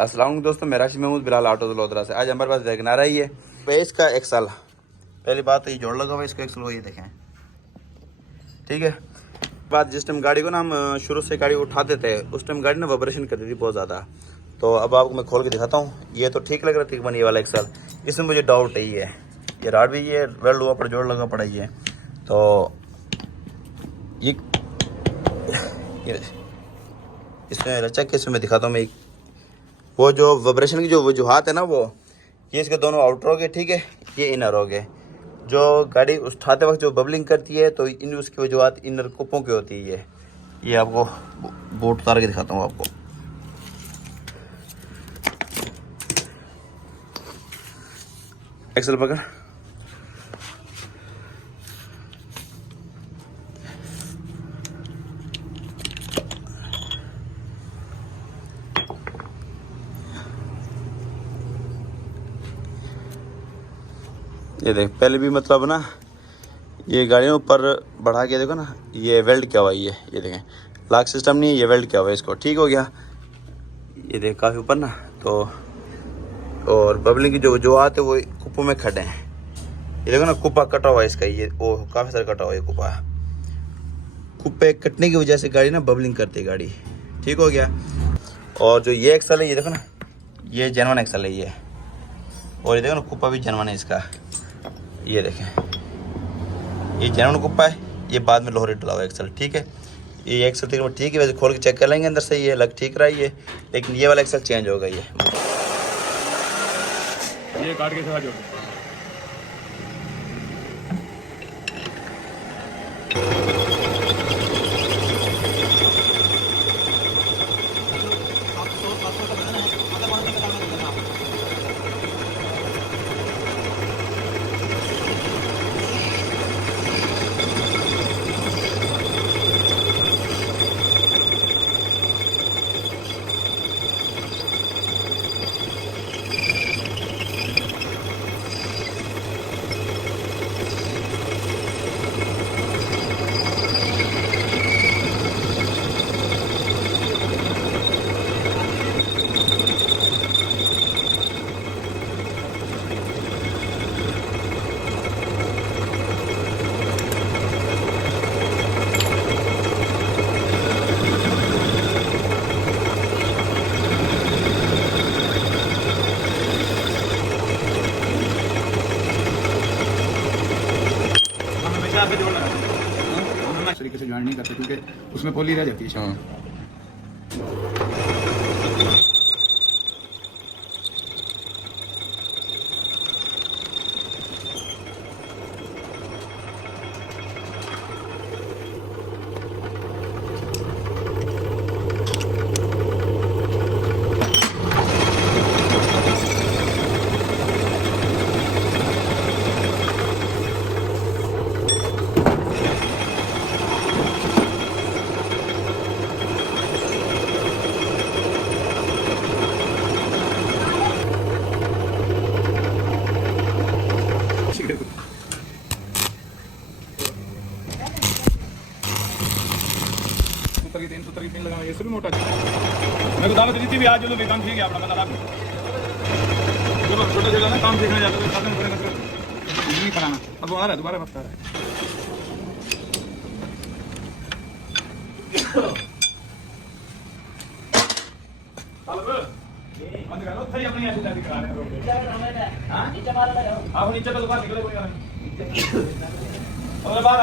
अस्सलाम वालेकुम दोस्तों, मैं राशिद महमूद बिलाल ऑटो दलोदरा से। आज हमारे पास वैगनार आई है पेस का एक्सल। पहली बात तो ये जोड़ लगा हुआ है इसका एक्सल, वो ये देखें, ठीक है। बात जिस टाइम गाड़ी को ना हम शुरू से गाड़ी उठाते थे उस टाइम गाड़ी ना वाइब्रेशन करती थी बहुत ज़्यादा। तो अब आपको मैं खोल के दिखाता हूँ। ये तो ठीक लग रहा है तकरीबन ये वाला एक्सल, इसमें मुझे डाउट है। ये राड भी ये वेल्ड हुआ पर जोड़ लगा पड़ा ही है। तो ये इसमें रचा के इसमें मैं दिखाता हूँ मैं। वो जो वाइब्रेशन की जो वजूहात है ना, वो ये इसके दोनों आउटर हो गए, ठीक है, ये इनर हो गए। जो गाड़ी उठाते वक्त जो बबलिंग करती है तो इन उसकी वजूहात इनर कुपों की होती है। ये आपको बोट उतार के दिखाता हूँ आपको। एक्सल पकड़, ये देख। पहले भी मतलब ना ये गाड़ियों ऊपर बढ़ा के देखो ना, ये वेल्ड क्या हुआ, ये देखें, लॉक सिस्टम नहीं है, ये वेल्ड क्या हुआ इसको, ठीक हो गया। ये देख काफ़ी ऊपर ना, तो और बबलिंग की जो वजूहात है वो कुप्पों में खड़े हैं। ये देखो ना, कुप्पा कटा हुआ है इसका, ये वो काफ़ी सारा कटा हुआ है कुप्पा। कुप्पे कटने की वजह से गाड़ी ना बबलिंग करती है गाड़ी, ठीक हो गया। और जो ये एक्सल है, ये देखो ना, ये जेनवन एक्सल है ये। और ये देखो ना, कुप्पा भी जेनवन है इसका, ये देखें, ये जेनवन कुप्पा है, ये बाद में लोहरी डला हुआ एक्सल, ठीक है। ये एक्सल तकरीबन ठीक है, वैसे खोल के चेक कर लेंगे अंदर से, ये लग ठीक रहा है ये, लेकिन ये वाला एक्सल चेंज होगा। ये काट के जोड़ तरीके से ज्वाइन नहीं करते क्योंकि उसमें पोली रह जाती है। सूत्र की पिन लगाना, ये भी मोटा मैं तो दावत दी थी भी आज जो भी काम ठीक है अपना बता रहा। चलो छोटा जगह ना काम देखने जाता है, खत्म करेंगे तो नहीं कराना। अब आ रहा है, दोबारा बता रहा है। बंद कर लो, सही अपनी ऐसी शादी करा रहे हैं। हां नीचे मारा लगा, आप नीचे तो बाहर निकले कोई नहीं। और बाहर